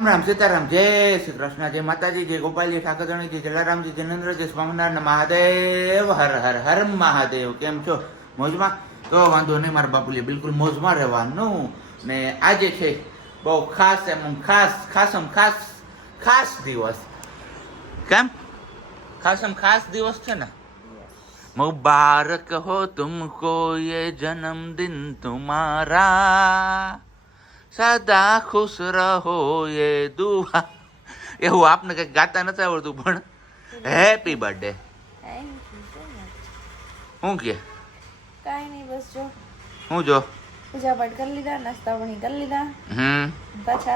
રામ સીતારામ, જય શ્રી કૃષ્ણ, જય માતાજી, જય ગોપાલજી, ઠાકરજી, જય જલારામજી, જિનેન્દ્રજી, સ્વામિનારાયણ, મહાદેવ, હર હર હર મહાદેવ. કેમ છો? મોજમાં? તો વાંધો નહીં મારા બાપુલી, બિલકુલ મોજમાં રહેવાનું. ને આજે છે બહુ ખાસ ખાસ દિવસ. કેમ ખાસ દિવસ છે ને? મુબારક હો તુમકો યે જન્મદિન તુમારા, સદા ખુશ રહો યે દુઆ. એવું આપને કઈ ગાતા નથી આવડતું, પણ હેપી બર્થડે. હું કે કાઈ નહીં, બસ જો હું જો પૂજા પાઠ કરી લીધા, નાસ્તા પાણી કરી લીધા, પાછા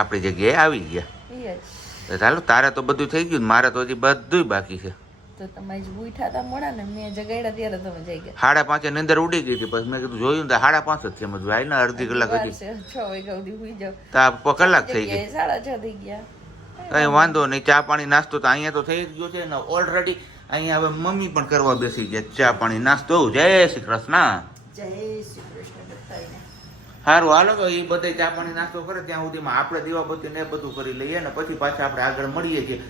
આપણી જગ્યાએ આવી ગયા. યસ. ચાલો, તારે તો બધું થઈ ગયું, મારે તો હજી બધું બાકી છે. તો તમે જ ઉઠ્યા હતા મોડા ને, મેં જગાડ્યા ત્યારે તમે જઈ ગયા. 5:30 નીંદર ઉડી ગઈ હતી, પછી મેં કીધું જોયું તો 5:30 જ છે. મેં જોયું ને અડધી કલાક હજી 6 વાગ્યા સુધી સુઈ જાવ, તો કલાક થઈ ગઈ. 6:30 થઈ ગયા. કઈ વાંધો નહીં, ચા પાણી નાસ્તો તો અહીંયા તો થઈ જ ગયો છે ને ઓલરેડી. અહીંયા હવે મમ્મી પણ કરવા બેસી ગયા ચા પાણી નાસ્તો. જય શ્રી કૃષ્ણ. જય શ્રી કૃષ્ણ બધાને. સારું, હાલો તો એ બધા ચા પાણી નાસ્તો કરે ત્યાં સુધીમાં આપણે દીવાબત્તી ને બધું કરી લઈએ ને પછી પાછા આપણે આગળ મળીએ છીએ.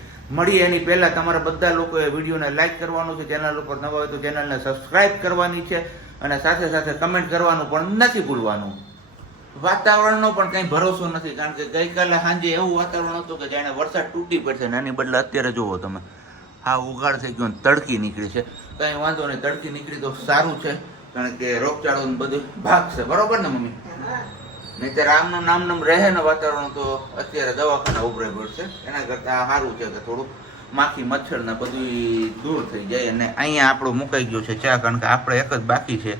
એની પહેલા તમારા બધા લોકોએ વિડીયોને લાઈક કરવાનું છે, ચેનલ ઉપર નવા હોય તો ચેનલને સબસ્ક્રાઇબ કરવાની છે, અને સાથે સાથે કમેન્ટ કરવાનું પણ નથી ભૂલવાનું. વાતાવરણનો પણ કંઈ ભરોસો નથી, કારણ કે ગઈકાલે સાંજે એવું વાતાવરણ હતું કે જાણે વરસાદ તૂટી પડશે ને, એની બદલે અત્યારે જુઓ તમે હા ઉઘાડ થઈ ગયો, તડકી નીકળી છે. કંઈ વાંધો નહીં, તડકી નીકળી તો સારું છે, કારણ કે રોગચાળો બધું ભાગશે. બરોબર ને મમ્મી? નહીં ત્યારે આમનું નામ રહે ને વાતાવરણ તો અત્યારે દવાખાના ઉભરાઈ પડશે. એના કરતાં સારું છે કે થોડુંક માખી મચ્છર ને બધું દૂર થઈ જાય. અને અહીંયા આપણું મુકાઈ ગયું છે ચા, કારણ કે આપણે એક જ બાકી છે,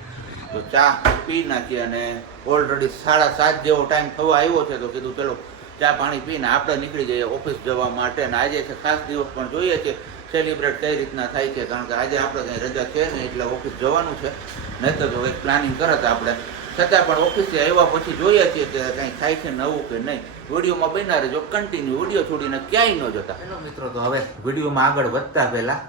તો ચા પી નાખીએ. અને ઓલરેડી 7:30 જેવો ટાઈમ થવા આવ્યો છે, તો કીધું ચલો ચા પાણી પીને આપણે નીકળી જઈએ ઓફિસ જવા માટે. અને આજે છે ખાસ દિવસ, પણ જોઈએ છે સેલિબ્રેટ કઈ રીતના થાય છે, કારણ કે આજે આપણે કંઈ રજા છે ને એટલે ઓફિસ જવાનું છે. નહીં તો કંઈક પ્લાનિંગ કરત આપણે, છતાં પણ ઓફિસે આવ્યા પછી જોઈએ છીએ કે કંઈ થાય છે નવું કે નહીં. વિડીયોમાં બન્યા રહેજો, કન્ટિન્યુ, વિડીયો છોડીને ક્યાંય ન જતા. હેલો મિત્રો, તો હવે વિડીયોમાં આગળ વધતા પહેલા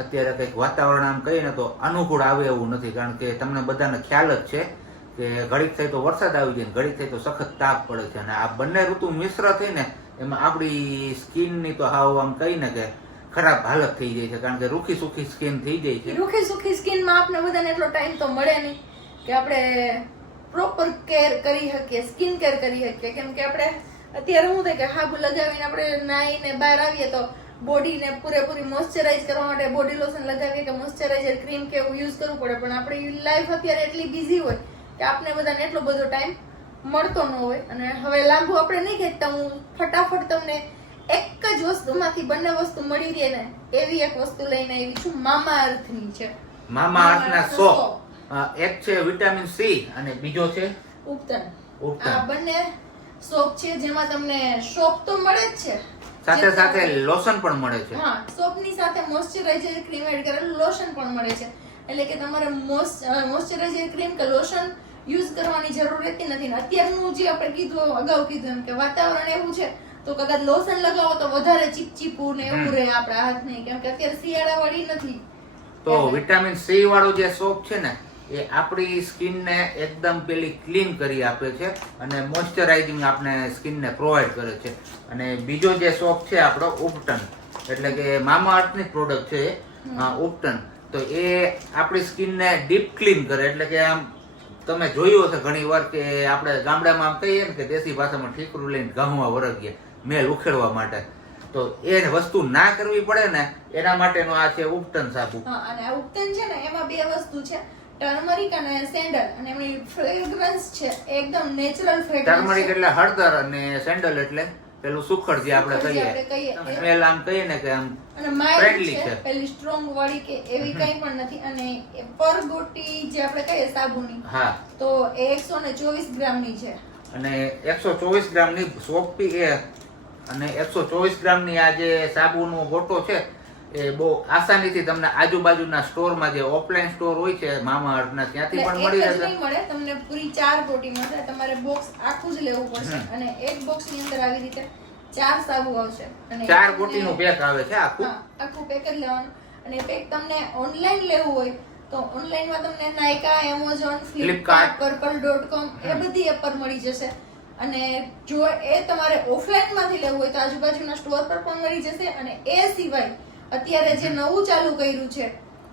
અત્યારે કંઈક વાતાવરણ આમ કહીએ ને તો અનુકૂળ આવે એવું નથી, કારણ કે તમને બધાને ખ્યાલ જ છે કે ઘડીક થાય તો વરસાદ આવી જાય, ઘડીક થાય તો સખત તાપ પડે છે. અને આ બંને ઋતુ મિશ્ર થઈને એમાં આપણી સ્કિનની તો હાવ આમ કહીને કે ખરાબ હાલત થઈ જાય છે, કારણ કે રૂખી સુખી સ્કિન થઈ જાય છે. રૂખી સુખી સ્કિનમાં આપણે બધાને એટલો ટાઈમ તો મળે નહીં કે આપણે પ્રોપર કેર કરી શકીએ, સ્કિન કેર કરી શકીએ. કેમ કે આપણે અત્યારે શું થાય કે હાબુ લગાવીને આપણે નાહીને બહાર આવીએ તો બોડીને પૂરેપૂરી મોઇશ્ચરાઇઝ કરવા માટે બોડી લોશન લગાવીએ કે મોઇશ્ચરાઇઝર ક્રીમ કે એવું યુઝ કરવું પડે. પણ આપણી લાઈફ અત્યારે એટલી બિઝી હોય કે આપણે બધાને એટલો બધો ટાઈમ મળતો ન હોય. અને હવે લાંબુ આપણે નહીં ખેંચતા, હું ફટાફટ તમને એક જ વસ્તુમાંથી બંને વસ્તુ મળી રહે ને એવી એક વસ્તુ લઈને આવી છું. મામા અર્થની છે. મામા અર્થના સોપ. એક છે વિટામિન સી અને બીજો છે ઉપટન. આ બંને સોપ છે જેમાં તમને સોપ તો મળે જ છે, સાથે સાથે લોશન પણ મળે છે. હા, સોપની સાથે મોઇશ્ચરાઇઝર ક્રીમ એડ કરેલું લોશન પણ મળે છે. એટલે કે તમારે મોઇશ્ચરાઇઝર ક્રીમ કે લોશન યુઝ કરવાની જરૂર રહેતી નથી. ને અત્યારનું જે આપણે કીધું અગાઉ કીધું એમ કે વાતાવરણ એવું છે તો કદાચ લોશન લગાવો તો વધારે ચીપચીપું ને એવું રહે આપણા હાથને, કેમ કે અત્યારે શિયાળા વાળી નથી. તો વિટામિન સી વાળું જે સોપ છે ને એ આપણી સ્કિનને એકદમ પેલી ક્લીન કરી આપે છે અને મોઇશ્ચરાઇઝિંગ આપણે સ્કિનને પ્રોવાઈડ કરે છે. અને બીજો જે સોપ છે આપણો ઉપટન, એટલે કે મામા અર્થની પ્રોડક્ટ છે ઉપટન. તો એ આપણી સ્કિનને ડીપ ક્લીન કરે. એટલે કે આમ તમે જોયું હશે ઘણી વાર કે આપણે ગામડામાં આમ કહીએ ને કે દેશી ભાષામાં ઠીકરું લઈને ઘઉંમાં વરગીએ મેલ ઉખેડવા માટે, તો એ વસ્તુ ના કરવી પડે ને એના માટેનો આ છે ઉપટન સાબુ. અને આ ઉપટન છે ને એમાં બે વસ્તુ છે, ટર્મરિક અને સેન્ડલ. અને એની ફ્રેગ્રન્સ છે એકદમ નેચરલ ફ્રેગ્રન્સ. ટર્મરિક એટલે હળદર અને સેન્ડલ એટલે પેલું સુખડ જે આપણે કહીએ, સ્મેલ આમ કહીએ ને કે આમ ફ્રેન્ડલી છે. પેલી સ્ટ્રોંગ વાળી કે એવી કંઈ પણ નથી. અને પર ગોટી જે આપણે કહીએ સાબુની, હા, તો એ 124 ગ્રામની છે. અને 124 ગ્રામની સોપ પી એ અને 124 ગ્રામની આ જે સાબુનો ગોટો છે એ બહુ આસાનીથી તમને આજુબાજુના સ્ટોરમાં જે ઓફલાઈન સ્ટોર હોય છે મામા અર્થના ત્યાંથી પણ મળી રહેશે. નહીં મળે તમને, પૂરી 4 ગોટી મળશે. તમારે બોક્સ આખું જ લેવું પડશે. અને એક બોક્સ ની અંદર આવી રીતે 4 સાબુ આવશે અને 4 ગોટીનું પેક આવે છે આખું. આખું પેક જ લેવાનું. અને પેક તમને ઓનલાઈન લેવું હોય તો ઓનલાઈનમાં તમને નાયકા, એમેઝોન, ફ્લિપકાર્ટ, purple.com એ બધી એપ પર મળી જશે. અને જો એ તમારે ઓફલાઈન માંથી લેવું હોય તો આજુબાજુના સ્ટોર પર પણ મળી જશે. અને એ સિવાય અત્યારે જે નવું ચાલુ કર્યું છે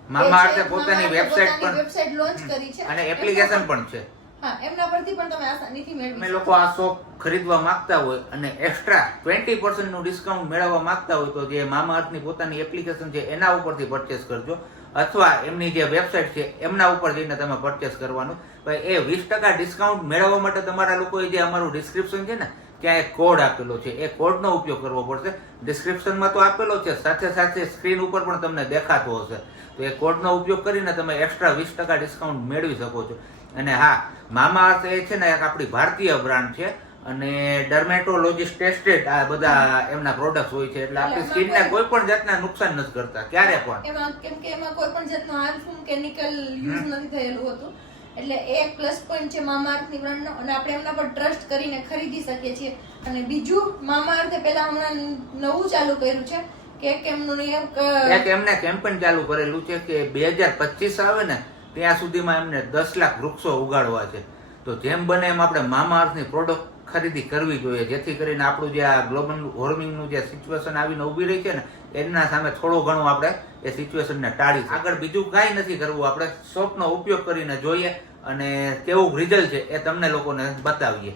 મામાઅર્થે પોતાની વેબસાઇટ લોન્ચ કરી છે અને એપ્લિકેશન પણ છે. હા, એમના પરથી પણ તમે આસાનીથી મેળવી તમે લોકો આ શોપ ખરીદવા માંગતા હોય અને એક્સ્ટ્રા 20% નું ડિસ્કાઉન્ટ મેળવવા માંગતા હોય તો જે મામાઅર્થની પોતાની એપ્લિકેશન છે એના ઉપરથી પરચેસ કરજો, અથવા એમની જે વેબસાઇટ છે એમના ઉપર જઈને તમે પરચેસ કરવાનું. એ 20% ડિસ્કાઉન્ટ મેળવવા માટે તમારા લોકોએ જે અમારું ડિસ્ક્રિપ્શન છે ને ત્યાં એક કોડ આપેલો છે, એ કોડનો ઉપયોગ કરવો પડશે. ડિસ્ક્રિપ્શનમાં તો આપેલો છે, સાથે સાથે સ્ક્રીન ઉપર પણ તમને દેખાતો હશે. તો એ કોડનો ઉપયોગ કરીને તમે એક્સ્ટ્રા 20% ડિસ્કાઉન્ટ મેળવી શકો છો. અને હા, મામાઅર્થ એ છે ને એક આપણી ભારતીય બ્રાન્ડ છે અને ડર્મેટોલોજીસ્ટ ટેસ્ટેડ આ બધા એમના પ્રોડક્ટ હોય છે, એટલે આપણી સ્કિનને કોઈ પણ જાતના નુકસાન નથી કરતા ક્યારે પણ. એમાં કેમ કે એમાં કોઈ પણ જાતનો હાર્મફુલ કેમિકલ યુઝ નથી થયેલું હતું, એટલે એક પ્લસ પોઈન્ટ છે મામાઅર્થની બ્રાન્ડનો. અને આપણે એમના પર ટ્રસ્ટ કરીને ખરીદી શકીએ છીએ. અને બીજું, મામાઅર્થે પહેલા હમણાં નવું ચાલુ કર્યું છે કે એક એમને કેમ્પેન ચાલુ કરેલું છે કે 2025 આવે ને ત્યાં સુધીમાં એમને 10 લાખ વૃક્ષો ઉગાડવા છે. તો જેમ બને એમ આપણે મામાઅર્થની પ્રોડક્ટ ખરીદી કરવી જોઈએ, જેથી કરીને આપણું જે આ ગ્લોબલ વોર્મિંગનું જે સિચ્યુએશન આવીને ઊભી રહી છે ને એના સામે થોડું ઘણું આપણે એ સિચ્યુએશનને ટાળી. આગળ બીજું કાંઈ નથી કરવું, આપણે સોપનો ઉપયોગ કરીને જોઈએ અને કેવું રિઝલ્ટ છે એ તમને લોકોને બતાવીએ.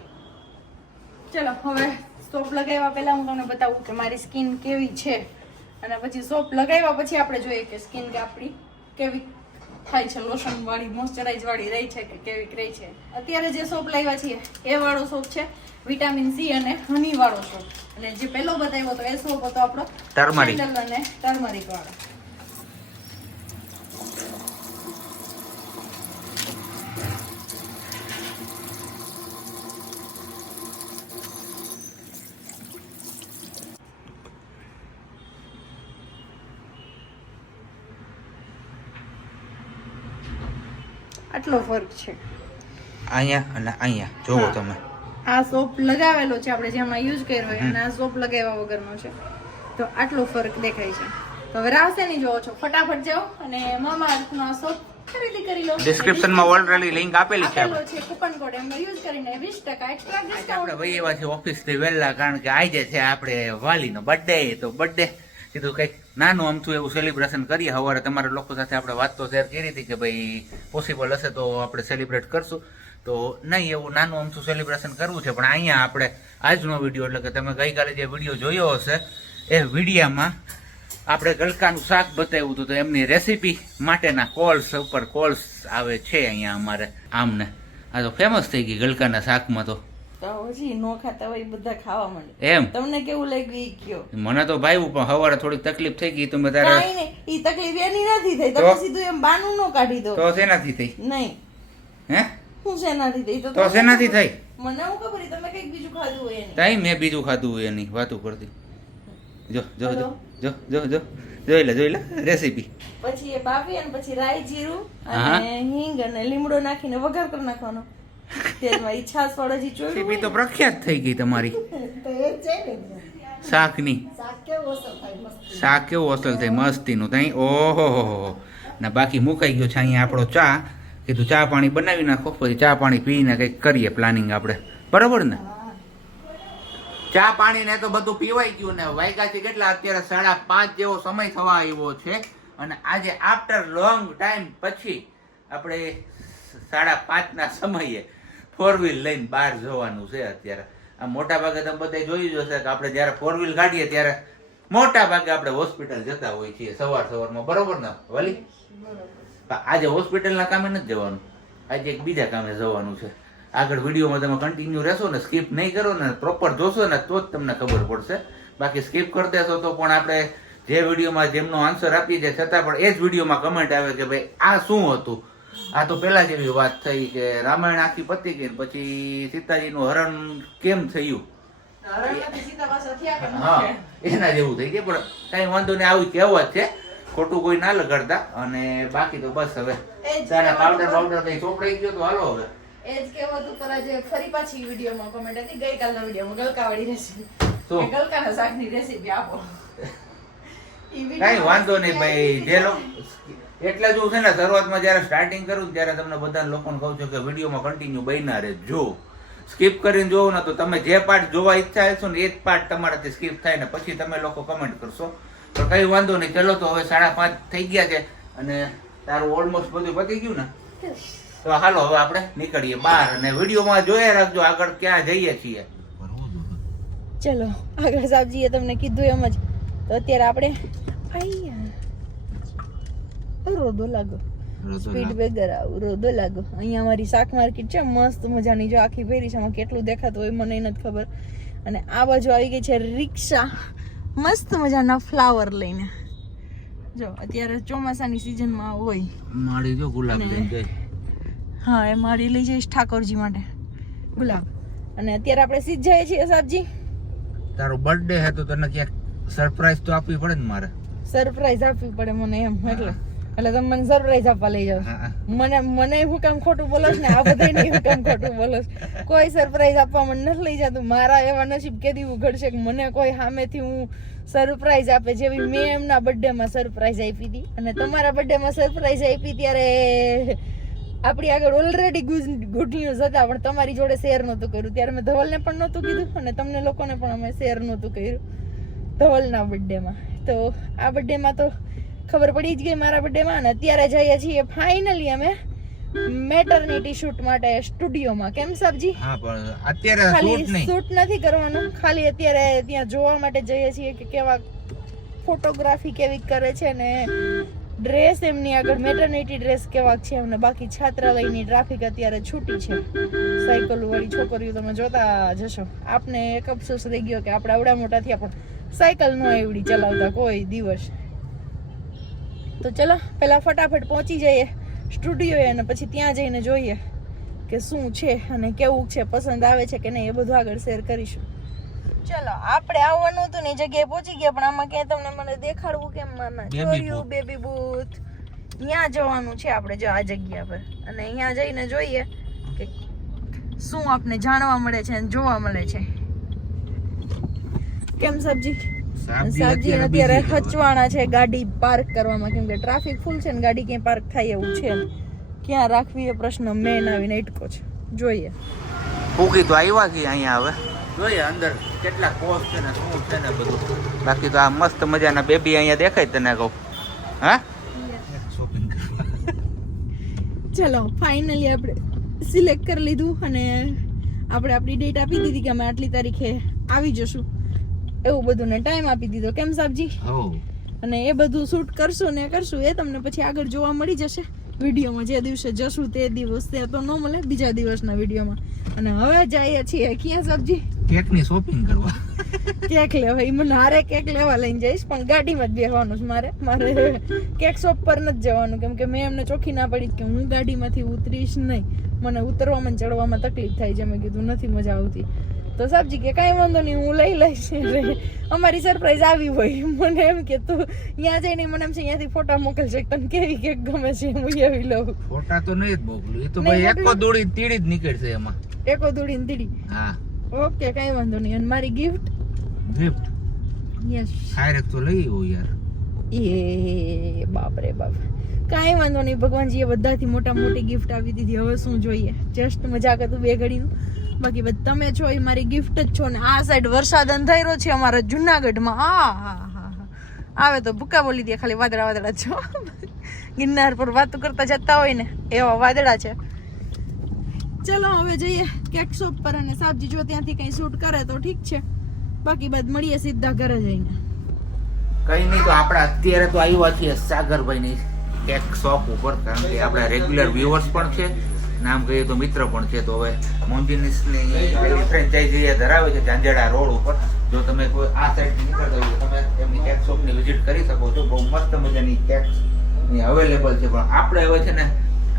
ચલો હવે સોપ લગાવ્યા પહેલા હું તમને બતાવું કે મારી સ્કિન કેવી છે, અને પછી સોપ લગાવ્યા પછી આપણે જોઈએ કે સ્કિન કે આપણી કેવી થાય છે, લોશન વાળી મોઇશ્ચરાઇઝ વાળી રહી છે કે કેવી રહી છે. અત્યારે જે સોપ લાવ્યા છીએ એ વાળો સોપ છે વિટામિન સી અને હની વાળો સોપ. અને જે પહેલો બતાવ્યો હતો એ સોપ હતો આપણો ટર્મરિક અને ટર્મરિક વાળો. આટલો ફરક છે અહીંયા અને અહીંયા જોવો તમે. આ સોપ લગાવેલો છે આપણે જેમાં યુઝ કર્યો હોય અને આ સોપ લગાવ્યા વગરનો છે, તો આટલો ફરક દેખાય છે. તો હવે રાવસે ની જોવો છો, ફટાફટ જાઓ અને મામાઅર્થનો આ સોપ ખરીદી કરી લો. ડિસ્ક્રિપ્શનમાં ઓલરેડી લિંક આપેલી છે, કૂપન કોડ એમનો યુઝ કરીને 20% એક્સ્ટ્રા ડિસ્કાઉન્ટ. આપણે ભાઈ એવા છે ઓફિસ થી વહેલા, કારણ કે આજે છે આપણે વાલીનો બર્થડે. તો બર્થડે કીધું કંઈક નાનું અમથું એવું સેલિબ્રેશન કરીએ. સવારે તમારા લોકો સાથે આપણે વાત તો શેર કરી હતી કે ભાઈ પોસિબલ હશે તો આપણે સેલિબ્રેટ કરશું. તો નહીં, એવું નાનું અમથું સેલિબ્રેશન કરવું છે. પણ અહીંયા આપણે આજનો વિડીયો, એટલે કે તમે ગઈકાલે જે વિડીયો જોયો હશે એ વિડીયામાં આપણે ગલકાનું શાક બતાવ્યું હતું. તો એમની રેસીપી માટેના કોલ્સ ઉપર કોલ્સ આવે છે અહીંયા અમારે. આમને આ તો ફેમસ થઈ ગઈ ગલકાના શાકમાં. તો હજી નો ખાતા હોય બધા ખાવા માંડે. એમ તમને કેવું લાગ્યું ઈ કયો? મને તો ભાઈ પણ સવારે થોડીક તકલીફ થઈ ગઈ. તમે તારે કાઈ નહીં, ઈ તકલીફ એની નથી થઈ. તમે સીધું એમ બાનું નો કાઢી દો. તો શેનાથી થઈ? નહીં, હે હું શેનાથી થઈ? તો શેનાથી થઈ? મને હું ખબર, તમે કઈક બીજું ખાધું હોય એની. તાઈ મેં બીજું ખાધું હોય એની વાતો કરતી. જો જો જો જો જો જો જોઈ લે રેસીપી. પછી એ બાફી અને પછી રાઈ જીરું અને હિંગ અને લીમડો નાખીને વઘાર કરી નાખવાનો. તેલમાં ઈ છાસ વાળો જે ચોળ્યું રેસીપી તો પ્રખ્યાત થઈ ગઈ તમારી શાકની. શાક કેવું અસલ થાય મસ્તીનું તઈ. ઓહો ને બાકી મુકાઈ ગયો છે અહીંયા આપણો ચા. કીધું ચા પાણી બનાવી નાખો, પછી ચા પાણી પીને કંઈક કરીએ પ્લાનિંગ આપણે, બરાબર ને? ચા પાણી ને તો બધું પીવાઈ ગયું ને વાગ્યા છે કેટલા અત્યારે 5:30 જેવો સમય થવા આવ્યો છે. અને આજે આફ્ટર લોંગ ટાઈમ પછી આપણે 5:30 ના સમયે 4 વ્હીલ લઈને બહાર જવાનું છે. અત્યારે આ મોટા ભાગે તમે બધા જોઈ જશે કે આપણે જયારે 4 વ્હીલ કાઢીએ ત્યારે મોટા ભાગે આપણે હોસ્પિટલ જતા હોય છીએ સવારમાં, બરોબર ને વલી? આજે હોસ્પિટલના કામે નથી જવાનું, આજે એક બીજા કામે જવાનું છે. આગળ વિડીયોમાં તમે કન્ટિન્યુ રહેશો ને, સ્કીપ નહીં કરો ને, પ્રોપર જોશો ને તો જ તમને ખબર પડશે. બાકી સ્કીપ કરી દેશો તો પણ આપણે જે વિડીયોમાં જેમનો આન્સર આપીએ છીએ છતાં પણ એ જ વિડીયોમાં કમેન્ટ આવે કે ભાઈ આ શું હતું. આ તો પેલા જેવી વાત થઈ કે રામાયણ આખી પતી ગઈ પછી સીતાજીનું હરણ કેમ થયું, હા એના જેવું થઈ ગયું. પણ કઈ વાંધો નહીં, આવી કહેવત છે, ખોટું કોઈ ના લગાડતા. અને બાકી તો બસ હવે તારા પાવડર કઈ ચોપડાઈ ગયો તો હાલો હવે એ જ કહેવત ઉપર આજે ફરી પાછી વિડીયોમાં કમેન્ટ હતી, ગઈકાલના વિડીયોમાં ગલકાવાળી રેસીપી, ગલકાના શાકની રેસીપી આપો. કઈ વાંધો નહીં ભાઈ. જે લોકો એટલે જ હું છે ને શરૂઆતમાં જયારે સ્ટાર્ટિંગ કરું ત્યારે તમને બધા લોકોને કહું છું કે વિડીયોમાં કન્ટિન્યુ બન્યા રહેજો. સ્કીપ કરીને જોવો ને તો તમે જે પાર્ટ જોવા ઈચ્છા હશો ને એ જ પાર્ટ તમારાથી સ્કીપ થાય ને પછી તમે લોકો કમેન્ટ કરશો તો કઈ વાંધો નહીં. ચલો તો હવે 5:30 થઈ ગયા છે અને તારું ઓલમોસ્ટ બધું પતી ગયું ને, તો હાલો હવે આપણે નીકળીએ બહાર અને વિડીયોમાં જોયા રાખજો આગળ ક્યાં જઈએ છીએ. ચલો આગળ સાહેબજીએ તમને કીધું એમ જ. તો અત્યારે આપણે રોદો લાગો સ્પીડ બ્રેકર આવું રોદો લાગો. અહીંયા અમારી શાક માર્કેટ છે મસ્ત મજાની, જો આખી ફેરી છે, કેટલું દેખાતું હોય મને નથી ખબર. અને આ બાજુ આવી ગઈ છે રિક્ષા મસ્ત મજાના ફ્લાવર લઈને. જો અત્યારે ચોમાસાની સિઝનમાં હોય માળી જો ગુલાબ લઈ ગઈ. હા એ માળી લઈ જઈશ ઠાકોરજી માટે ગુલાબ. અને અત્યારે આપણે સીધ જઈએ છીએ સાહેબજી. તારો બર્થડે હે તો તને ક્યાંક સરપ્રાઈઝ તો આપવી પડે ને મારે. સરપ્રાઈઝ આપવી પડે મને એમ એટલે તમે મને સરપ્રાઈઝ આપવા લઈ જાવ. મને હું કામ ખોટું બોલોસ ને આ બધાય હું કામ ખોટું બોલોસ. કોઈ સરપ્રાઈઝ આપવા મને નથી લઈ જતું. મારા એવા નસીબ કેદી ઉઘડશે કે મને કોઈ સામેથી હું સરપ્રાઈઝ આપે, જેવી મેં એમના બર્થડે માં સરપ્રાઈઝ આપી હતી અને તમારા બર્થડે માં સરપ્રાઈઝ આપી ત્યારે આપણી આગળ ઓલરેડી ગુડ ન્યૂઝ હતા પણ તમારી જોડે શેર નહોતું કર્યું. ત્યારે મેં ધવલને પણ નહોતું કીધું અને તમને લોકોને પણ અમે શેર નહોતું કર્યું ધવલના બર્થડે માં. તો આ બર્થડે માં તો ખબર પડી જ ગઈ મારા બર્થડે માં. અને અત્યારે જઈએ છીએ ફાઇનલી અમે મેટર્નિટી શૂટ માટે સ્ટુડિયોમાં. કેમ સાહેબજી? હા પણ અત્યારે ખાલી શૂટ નથી કરવાનું, ખાલી અત્યારે ત્યાં જોવા માટે જઈએ છીએ કે કેવા ફોટોગ્રાફી કેવી કરે છે ને ડ્રેસ એમની આગળ મેટર્નિટી ડ્રેસ કેવા છે એમને. બાકી છાત્રાલયની ટ્રાફિક અત્યારે છૂટી છે. સાયકલ વાળી છોકરીઓ તમે જોતા જશો. આપને એક અફસોસ રહી ગયો કે આપણે આવડા મોટા થયા પણ સાયકલ નો એવડી ચલાવતા કોઈ દિવસ. તો ચલો પહેલા ફટાફટ પહોંચી જઈએ સ્ટુડિયોએ અને પછી ત્યાં જઈને જોઈએ કે શું છે અને કેવું છે, પસંદ આવે છે કે નહીં, એ બધું આગળ શેર કરીશું. ચલો આપણે આવવાનું હતું ને એ જગ્યાએ પહોંચી ગયા પણ આમાં ક્યાં તમને મને દેખાડવું કેમ મામા જોયું બેબી બૂથ ત્યાં જવાનું છે આપણે જો આ જગ્યા પર. અને અહીંયા જઈને જોઈએ કે શું આપને જાણવા મળે છે અને જોવા મળે છે. કેમ સબ્જી? સાબજી અત્યારે હચવાણા છે ગાડી પાર્ક કરવામાં કેમ કે ટ્રાફિક ફૂલ છે ને ગાડી ક્યાંય પાર્ક થાય એવું છે. ક્યાં રાખવી એ પ્રશ્ન મેન આવીને અટકો છે. જોઈએ પૂકી તો આવ્યા કે અહીંયા હવે જોઈએ અંદર કેટલા કોસ્ટ છે ને શું છે ને બધું. બાકી તો આ મસ્ત મજાના બેબી અહીંયા દેખાય તને કહું. હા શોપિંગ ચલો ફાઇનલી આપણે સિલેક્ટ કરી લીધું અને આપણે આપણી ડેટ આપી દીધી કે અમે આટલી તારીખે આવી જશું એવું બધું ને ટાઈમ આપી દીધો. કેમ સાહેબજી? અને એ બધું શૂટ કરશું ને કરશું એ તમને પછી આગળ જોવા મળી જશે વિડીયોમાં. જે દિવસે જશું તે દિવસે તો ન મળે, બીજા દિવસના વિડીયોમાં. અને હવે જઈએ છીએ ક્યાં સાહેબજી? કેકની શોપિંગ કરવા. કેક લેવા. મને હારે કેક લેવા લઈને જઈશ પણ ગાડીમાં જ બેસવાનું છે મારે કેક શોપ પર નથી જવાનું કેમ કે મેં એમને ચોખ્ખી ના પડી કે હું ગાડીમાંથી ઉતરીશ નહીં. મને ઉતરવામાં ચડવામાં તકલીફ થાય છે. મેં કીધું નથી મજા આવતી. તો સાહેબજી કે કાંઈ વાંધો નહીં હું લઈ લઈશ. અમારી સરપ્રાઈઝ આવી હોય મને એમ કે તું ત્યાં જઈને મને એમ છે અહીંયાથી ફોટા મોકલશે તને કેવી કેક ગમે છે હું એવી લઉં. ફોટા તો નહીં જ મોકલું, એ તો ભાઈ એકો દોડી તીડી જ નીકળશે એમાં. એકો દોડી ને તીડી. હા ઓકે કાંઈ વાંધો નહીં. અને મારી ગિફ્ટ યસ ડાયરેક્ટ તો લઈ આવો યાર. એ બાપ રે બાપ. કાંઈ વાંધો નહીં, ભગવાનજીએ બધાથી મોટા મોટી ગિફ્ટ આપી દીધી. હવે શું જોઈએ? જસ્ટ મજાક હતું બે ઘડીનું. બાકી તમે છો એ મારી ગિફ્ટ જ છો. ને આ સાઈડ વરસાદ અંધાર્યો છે અમારા જુનાગઢમાં. હા આવે તો ભૂકા બોલી દે ખાલી વાદળા વાદળા છો. ગિરનાર પર વાતો કરતા જતા હોય ને એવા વાદળા છે. ચલો હવે જઈએ કેક શોપ પર અને સાબજી જો ત્યાંથી કઈ શૂટ કરે તો ઠીક છે, બાકી બાદ મળીએ સીધા ઘરે જઈને. કઈ નહીં તો આપણે અત્યારે તો આવ્યા છીએ સાગરભાઈની કેક શોપ ઉપર કારણ કે આપણા રેગ્યુલર વ્યુઅર્સ પણ છે, નામ કહીએ તો મિત્ર પણ છે. તો હવે મોન્જીનિસની પેલી ફ્રેન્ચાઇઝી ધરાવે છે ઝાંઝડા રોડ ઉપર. જો તમે કોઈ આ સાઈડથી નીકળતા હોય તો તમે એમની કેક શોપની વિઝિટ કરી શકો છો. બહુ મસ્ત મજાની કેક્સ અવેલેબલ છે. પણ આપણે હવે છે ને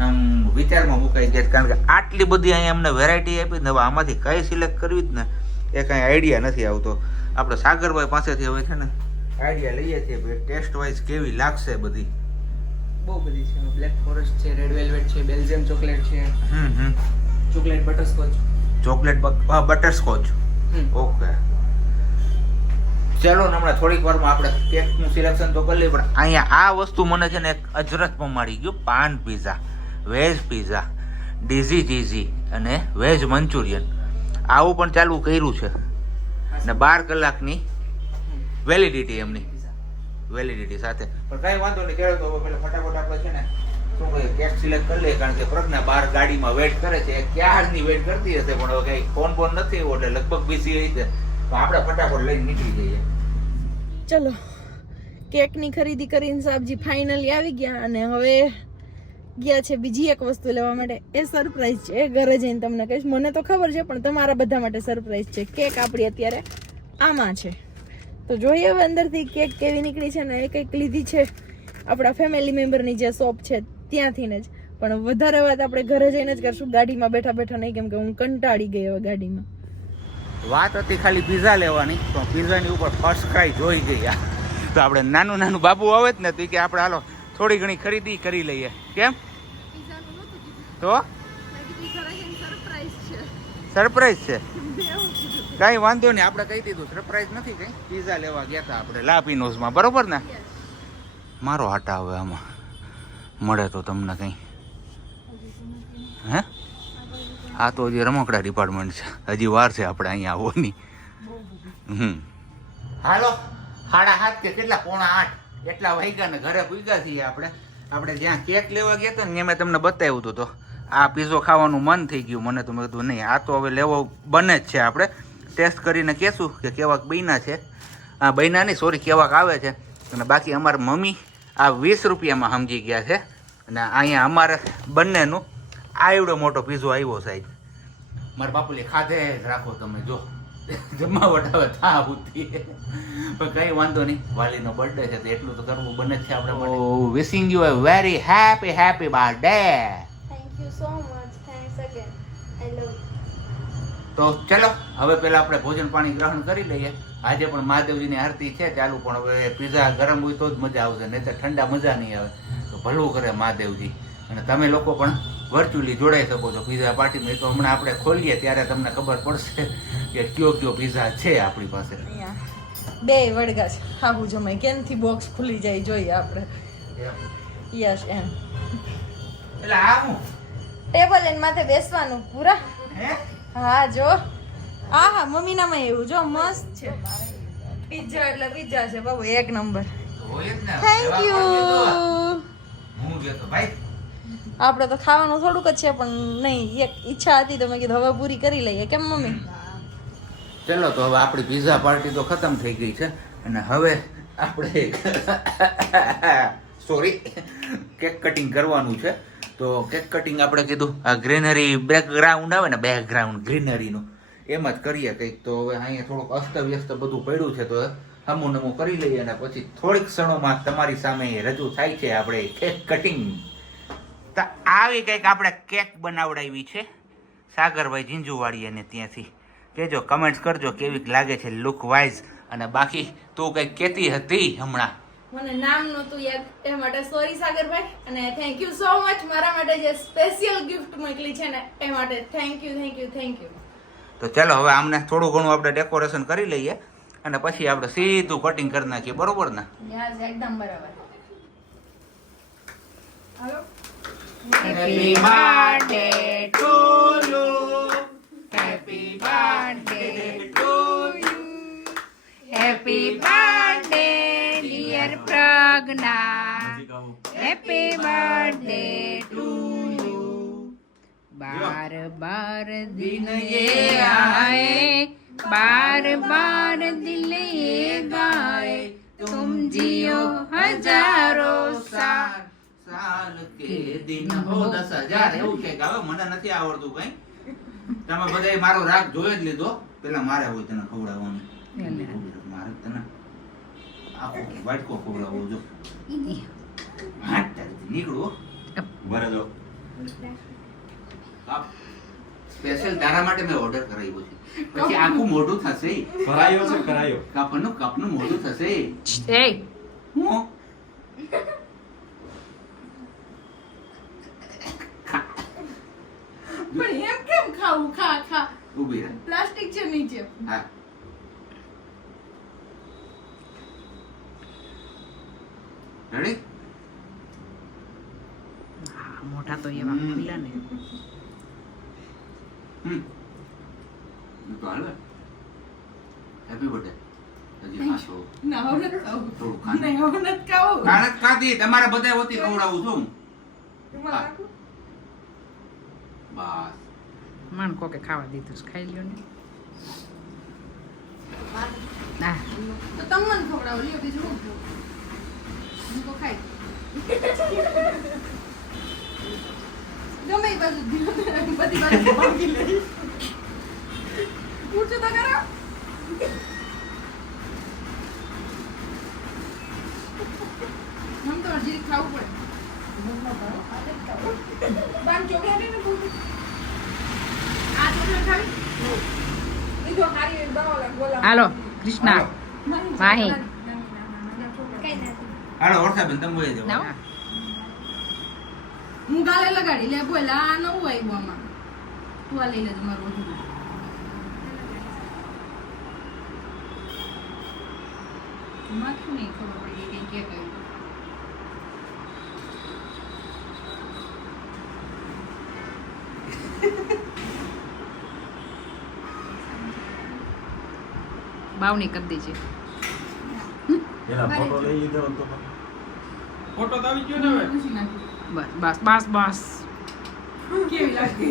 આમ વિચારમાં મુકાઈ ગયા કારણ કે આટલી બધી અહીંયા અમને વેરાયટી આપી ને હવે આમાંથી કઈ સિલેક્ટ કરવી જ ને એ કાંઈ આઈડિયા નથી આવતો. આપણે સાગરભાઈ પાસેથી હવે છે ને આઈડિયા લઈએ છીએ ટેસ્ટ વાઇઝ કેવી લાગશે. બધી બહુ બધી છે. બ્લેક ફોરેસ્ટ છે, રેડ વેલ્વેટ છે, બેલ્જિયમ ચોકલેટ છે, chocolate butterscotch, chocolate butterscotch. Okay ચાલો હમણાં થોડીક વારમાં આપણે કેકનું સિલેક્શન તો કરી લઈએ. પણ અહીંયા આ વસ્તુ મને છે ને એક અજરતમાં મળી ગયું. પાન પીઝા, વેજ પીઝા, ડીઝી ચીઝી અને વેજ મંચુરિયન. આવું પણ ચાલુ કર્યું છે ને 12 કલાકની વેલિડિટી એમની વેલિડિટી સાથે. પણ કઈ વાંધો નહીં, ત્યારે તો પેલા ફટાફટ આપણે છે ને શું કહે કેક સિલેક્ટ કરી લઈએ, કારણ કે પ્રજ્ઞા 12 ગાડીમાં વેઇટ કરે છે. ક્યારની વેઇટ કરતી હશે પણ હવે કઈ ફોન બોન નથી એવો એટલે લગભગ બીસી હશે, તો આપણે ફટાફટ લઈને નીકળી જઈએ. ચલો કેકની ખરીદી કરીને સાબજી ફાઇનલી આવી ગયા અને હવે ગયા છે બીજી એક વસ્તુ લેવા માટે. એ સરપ્રાઈઝ છે, એ ઘરે જઈને તમને કહીશ. મને તો ખબર છે પણ તમારા બધા માટે સરપ્રાઈઝ છે. કેક આપણી અત્યારે આમાં છે, તો જોઈએ હવે અંદરથી કેક કેવી નીકળી છે ને. એ કંઈક લીધી છે આપણા ફેમિલી મેમ્બરની જે શોપ છે ત્યાંથી જ, પણ વધારે વાત આપણે ઘરે જઈને જ કરશું, ગાડીમાં બેઠા બેઠા નહીં, કેમ કે હું કંટાળી ગઈ હવે ગાડીમાં. વાત હતી ખાલી પીઝા લેવાની, તો પીઝાની ઉપર ફર્સ્ટ ક્રાય જોઈ ગઈ. તો આપણે નાનું નાનું બાબુ આવે જ ને તો કે આપણે હાલો થોડી ઘણી ખરીદી કરી લઈએ. કેમ તો સરપ્રાઈઝ છે, કઈ વાંધો નહીં, આપણે કહી દીધું સરપ્રાઈઝ નથી કઈ. પીઝા લેવા ગયા હતા આપણે લાપિનોઝમાં, બરોબર ને. મારો હાટા હવે આમાં મળે તો તમને કઈ હે? આ તો હજી રમકડા ડિપાર્ટમેન્ટ છે, હજી વાર છે આપણે અહીંયા આવવાની. હાલો 7:30 કે કેટલા 7:45 એટલા વાગ્યા ને ઘરે પૂગ્યા છીએ આપણે જ્યાં કેક લેવા ગયા હતા ને મેં તમને બતાવ્યું હતું. તો આ પીઝો ખાવાનું મન થઈ ગયું મને, તો મેં કીધું નહીં આ તો હવે લેવો બને જ છે. આપણે ટેસ્ટ કરીને કહેશું કે કેવાક બન્યા છે. બન્યા નહીં સોરી કેવાક આવે છે. અને બાકી અમારા મમ્મી આ 20 રૂપિયામાં સમજી ગયા છે. અને અહીંયા અમારે બંનેનું આવડો મોટો પીઝો આવ્યો સાહેબ. મારા બાપુલે ખાધે જ રાખો તમે, જો જમાવટ હવે થા ઉતી પણ કઈ વાંધો નહીં, વાલીનો બર્થડે છે તો એટલું તો કરવું બને જ છે આપણે માટે. Wishing you a very happy birthday. Thank you so much, thanks again, I love. તો ચલો હવે પેલા આપણે ભોજન પાણી ગ્રહણ કરી લઈએ. આજે પણ મહાદેવજીની આરતી છે ચાલુ, પણ હવે પીઝા ગરમ હોય તો જ મજા આવશે, નહીં તો ઠંડા મજા નહીં આવે. તો ભલું કરે મહાદેવજી. અને તમે લોકો પણ વર્ચ્યુઅલી જોડાઈ શકો છો પીઝા પાર્ટીમાં. એ તો હમણાં આપણે ખોલીએ ત્યારે તમને ખબર પડશે કે કયો પીઝા છે આપણી પાસે. બે વડગા છે, ખાવું જમાય કેનથી બોક્સ ખુલી જાય જોઈએ આપણે. યસ એમ એટલે આ હું ટેબલ એન માથે બેસવાનું પૂરા. હે હા જો હા મમ્મીનામાં એવું જો મસ્ત છે. પિઝા એટલે પિઝા છે બાબુ, એક નંબર. હોય જ ને. Thank you. હું ગયો તો ભાઈ આપણે તો ખાવાનું થોડુંક જ છે પણ નહીં, એક ઈચ્છા હતી તો મેં કીધું હવે પૂરી કરી લઈએ. કેમ મમ્મી? ચલો તો હવે આપણી પીઝા પાર્ટી તો ખતમ થઈ ગઈ છે અને હવે આપણે સોરી કેક કટિંગ કરવાનું છે. તો કેક કટિંગ આપણે કીધું આ ગ્રીનરી બેકગ્રાઉન્ડ આવે ને, બેકગ્રાઉન્ડ ગ્રીનરીનું એમ જ કરીએ કંઈક. તો હવે અહીંયા થોડુંક અસ્તવ્યસ્ત બધું પડ્યું છે, તો હમું નમું કરી લઈએ અને પછી થોડીક ક્ષણોમાં તમારી સામે રજૂ થાય છે આપણે કેક કટિંગ. તો આવી કંઈક આપણે કેક બનાવડાવી છે સાગરભાઈ ઝીંઝુવાડી, અને ત્યાંથી કહેજો કમેન્ટ્સ કરજો કેવી લાગે છે લુક વાઇઝ. અને બાકી તું કંઈક કહેતી હતી હમણાં, મને નામ નહોતું યાદ એ માટે સોરી સાગરભાઈ, અને થેન્ક યુ સો મચ મારા માટે જે સ્પેશિયલ ગિફ્ટ મોકલી છે ને એ માટે થેન્ક યુ. તો ચાલો હવે આમને થોડું ઘણું આપણે ડેકોરેશન કરી લઈએ અને પછી આપણે સીધું કટિંગ કરી નાખીએ, બરોબર ને? યસ એકદમ બરાબર. Hello. Happy birthday to you, happy birthday to you, happy birthday dear Pragya, happy birthday to you. બાર બાર દિન ये आए, बार बार दिल ये गाए, तुम जियो हजारों साल, સાલ કે દિન હો 10,000. એવું કે ગાવે મને નથી આવડતું કઈ. તમે બધાય મારો રાગ જોઈ જ લીધો. પેલા મારે હોય તને ખવડાવવાનું, મારે તને આખો વાટકો ખવડાવવો જો. નીકળો બરે દો. સ્પેશિયલ તારા માટે મેં ઓર્ડર કરાવ્યો છે. પછી આખું મોઢું થશે, કરાયો કાપનું મોઢું થશે. એ હું પણ એમ કેમ ખાવું? ખા ઊભી રહે. પ્લાસ્ટિક છે નીચે. હા રેડી. મોટા તો એવા ખુલ્લા ને. તો હાલે હેપી બર્થડે હજી ખાશો ના હવે નથી ખાવું. થોડું ખાને નહીં, હવે નથી ખાવું. કારક ખાધી તમારા બધા વતી ખવડાવું છું એમાં નાખું? બસ મન કોકે ખાવા દીધું છે, ખાઈ લ્યો ને. ના તો તમને ખવડાવો, લ્યો બીજું હું ખાઉં? હું તો ખાઈ ગમે એ બાજુ બધી બાજુ ભાગી લઈ પૂછો તો ખરા. મમ તો હજી ખાવું પડે. બાન ચોકલેટ ને પૂછું આ ચોકલેટ ખાવી એ જો હારી બનાવલા ગોલા હાલો કૃષ્ણા માહી. હાલો વર્ષાબેન તમે બોલી જાઓ ના હું ગાલે લગાડી લે બોલ આ નવું આવ્યું આમાં તું આ લઈ લે તમારું બધું માથું નહીં ખબર પડી કે કે કયું બાવની કરી દેજે. એના ફોટો લઈ લીધો તો ફોટો તો આવી ગયો ને હવે. પૂછી નાખ્યું. બસ બસ બસ બસ. કેવી લાગે છે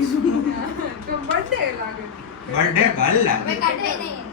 તો બર્થડે લાગે બર્થડે ઘર લાગે હવે કાઢે નહીં